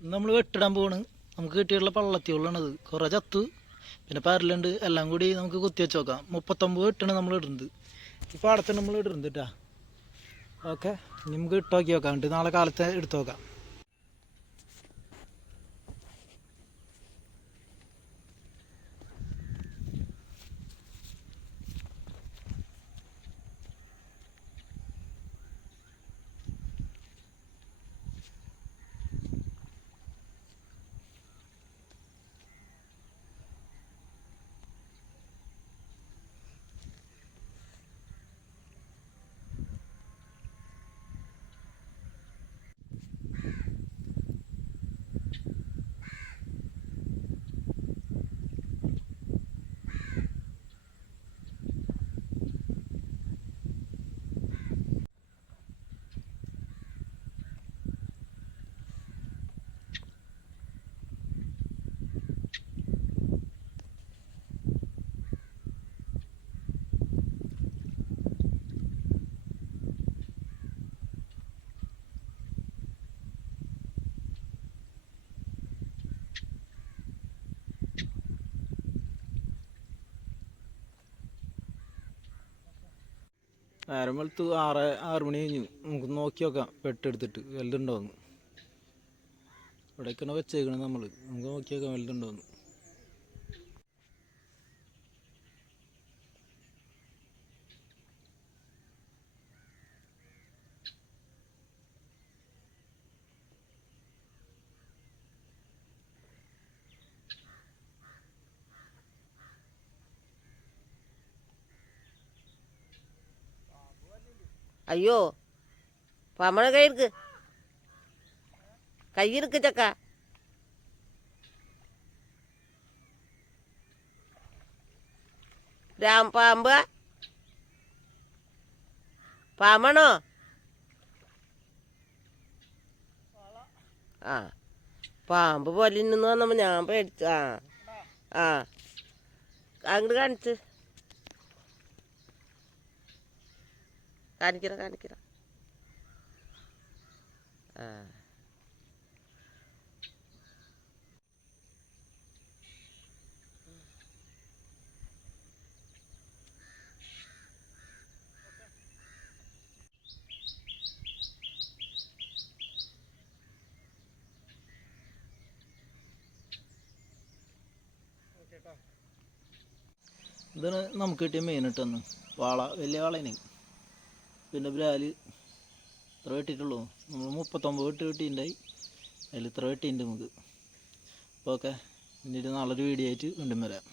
നമ്മൾ വെട്ടിടാൻ പോണ് നമുക്ക് കിട്ടിയുള്ള പള്ളത്തിയുള്ളാണത് കുറേ ചത്ത്. പിന്നെ പരലുണ്ട്. എല്ലാം കൂടി നമുക്ക് കുത്തി വെച്ച് നോക്കാം. മുപ്പത്തൊമ്പത് വെട്ടാണ് നമ്മൾ ഇടുന്നത്. ഈ അടുത്ത് നമ്മൾ ഇടുന്നത് കേട്ടാ ഓക്കെ. നമുക്ക് ഇട്ട് നോക്കി നോക്കാം. നാളെ കാലത്തെ എടുത്ത് നോക്കാം. നേരം വെളുത്ത് ആറ് ആറ് മണി കഴിഞ്ഞു നമുക്ക് നോക്കി നോക്കാം. പെട്ടെടുത്തിട്ട് വലുതുണ്ടോന്ന് ഇവിടേക്കാണ് വെച്ചേക്കണത് നമ്മൾ നമുക്ക് നോക്കി നോക്കാം വലുതുണ്ടോന്ന് ஐயோ பமன கை இருக்கு கை இருக்கு சக்கா രാം പാമ്പ് പാമ്പണോ ആ പാമ്പ് പോലെ നിന്ന് വന്നപ്പോ ഞാൻ പേടിച്ചു ആ ആ അങ്ങോട്ട് കാണിച്ച് കാണിക്കറ കാണിക്കറ ആ. ഇതാണ് നമുക്ക് കിട്ടിയ മെയിൻ വാള വലിയ വാളേനെ പിന്നെ ബ്രാൽ ഇത്ര വെട്ടിയിട്ടുള്ളൂ. നമ്മൾ മുപ്പത്തൊമ്പത് വെട്ടി വെട്ടിയിട്ടുണ്ടായി. അതിൽ ഇത്ര വെട്ടിയിട്ടുണ്ട് നമുക്ക്. അപ്പോൾ ഓക്കെ എന്നിട്ട് ഒരു വീഡിയോ ആയിട്ട് വീണ്ടും വരാം.